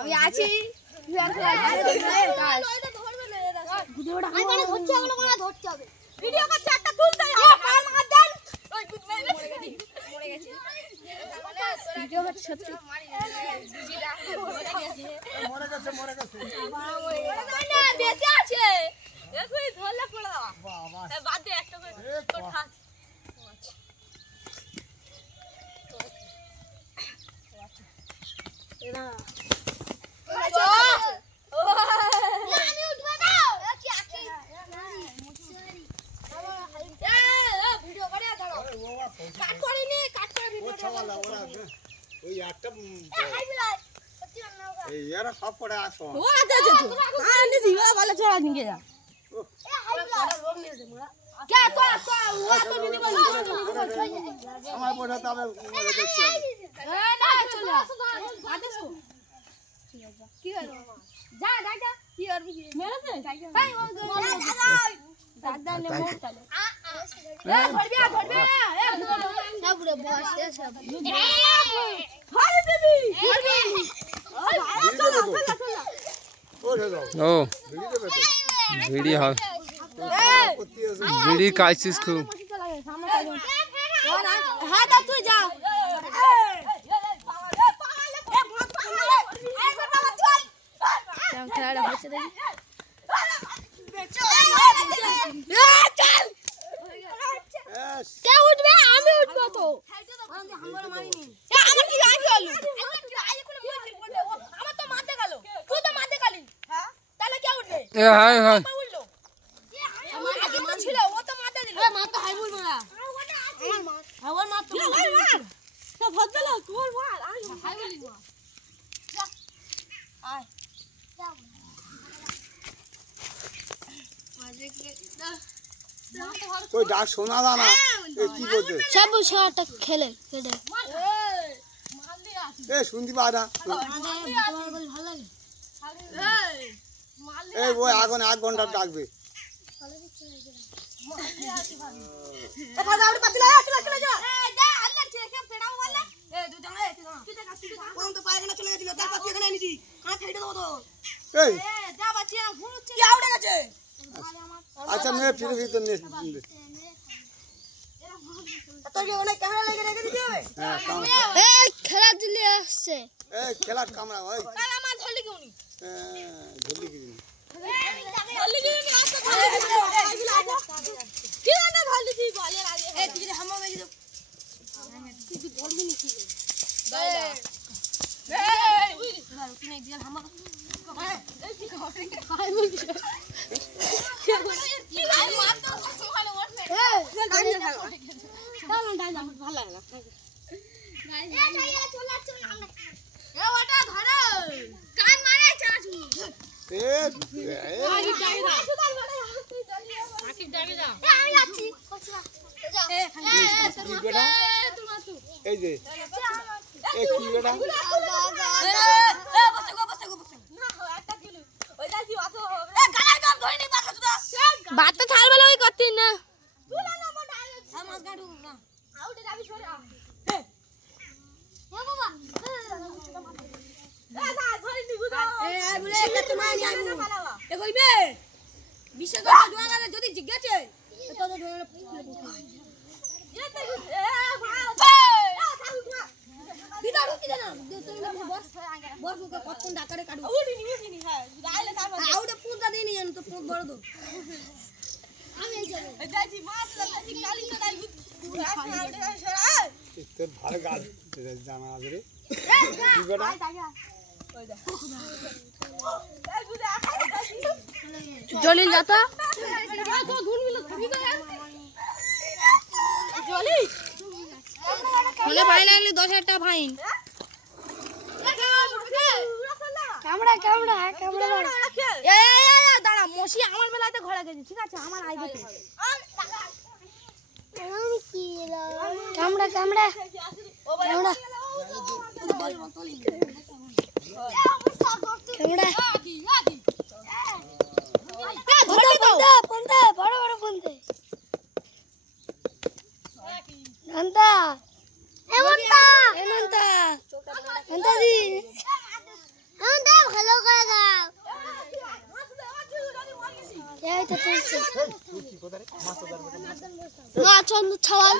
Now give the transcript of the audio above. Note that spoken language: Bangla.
আমি আছি ভিডিও করতে একটা তুলতে পার মার দেন ওই কুদ মরে গেছে ভিডিও করতে সত্যি মরে গেছে না বেঁচে আছে একই ধরলে পড়ে দাও বাবা বাদ দে একটা করে তোর খা এরা আমি উঠবা দাও কি আকি ভিডিও করে দাও কাট করে ভিডিওটা ওই একটা এই এরা সব পড়ে আসো ও আচ্ছা আনি দিও ভালো চড়া নিয়ে যা এ হাইলা লোক নিয়ে দে মোরা কে তো ও তো নিনি বল আমার পড়া তবে মরে দেখতে এ না চল আদেশ তো কি হলো যা দাদা কি করবি মেরেছে ভাই ও দাদা নে মোর চলে এ ধরবি এ সব রে বস এ সব ধর দিবি ओ वीडियो हाँ वीडियो का चीज को हाँ तो तू जा खेला बच्चे दे क्या उठ बे आमी उठ बो तो हमरा मारिनी ए আমার কি আগে হলো আগে কোন বই পড়বে আমার তো মারতে গেল তুই তো মারতে গেলি হ্যাঁ তাহলে কে উঠবে ए हाय हाय উঠলো আমার আগে তো ছিল ও তো মারতে দিল এ মার তো হাই বল মারা আমার মার আমার মার তো মার তো ভদ্দল কোল মার হাই বলি মার যা আয় যা মাঝে কে कोई डाक सुना था ना ये की बोलते सब शॉट खेले केडे ए सुनती बारा ए वो आगन 1 घंटा डाकबे ए बाबा और पछला चला जा ए जा अल्लाह के पेड़ा वाला ए तू जा कौन तो पायखाना चले গেছিল তার পাশে এখানে এনেছি কান খাইতে দাও তো ए যা বাচ্চা ঘুরছে কি আউড়ে গেছে अच्छा मैं फिर भी तो नहीं তোর কি ওনে ক্যামেরা লাগিয়ে রেখে দিতে হবে हां এই খেলা দিলে আসছে ए खेला कैमरा ओए কাল আমার ধরলি কি উনি जल्दी की ধরলি কি উনি আসতে কি না ধরলি তুই বলের আগে এই তুই যদি হামা মেরে তুই ধরবি নি কি গায়লা এই উই তুই নাই দিল হামা এই কি করে খাই বলছি কি মার তো ভালো ওঠে এই দাঁড়িয়ে থাকো চল দাঁড়া ভালো লাগে না এ যাইয়া চলা এ ওটা ধরো কান মারে চাচু ए আকি ডাকে দাও আকি ডাকে দাও এ আমি যাচ্ছি যা এ की बेटा ए जे ए की बेटा এ বসে গো না একটা কিলো ওই যাচ্ছি বাতো হবে এ গালা দাম ধরে নি বাতো সুদা বাত তো ছাড় বলে ওই করতি না তুলা না মোটা আর মাছ গাড়ু না আউটে যাবি সরে এ বাবা এ না ধরে নি বুঝা এ আই বলে একটা তো মাই আইবো এ কইবে বিশ্বকাপ জোয়ানা যদি জিজ্ঞাসে তো তো ধরে এ তো এ ভাই এ থাকু ভিতর ঢুকি দে না বস মুকে কতক্ষণ ডাকারে কাটু উড়ি নিনি হ্যাঁ আইলে তারপর আউটে পুঁতা দিনি জানো তো পুঁত বড় দো আমি এই যাবে যাচ্ছি মাছ লাগছি কালি চড়াই আউটে সরা তোর ভালো গাল জানা আছে রে কি বেটা ওই দা এই বুঝে জলিল যাতা তো ঘুর মিল থাকি তো জলিল বলে ভাই লাগলে 10,000 টাকা ফাইন ক্যামেরা এ দাঁড়া মশি আমার বেলাতে ঘরে গেছি ঠিক আছে আমার আইবে ক্যামেরা ক্যামেরা ক্যামেরা ক্যামেরা বড় বড় বন্ধে নন্দা হেমন্তা হেমন্তা নন্দা দি হেমন্তা ভালো করে গাও এই তো তুলছে মাছ ছাওয়াল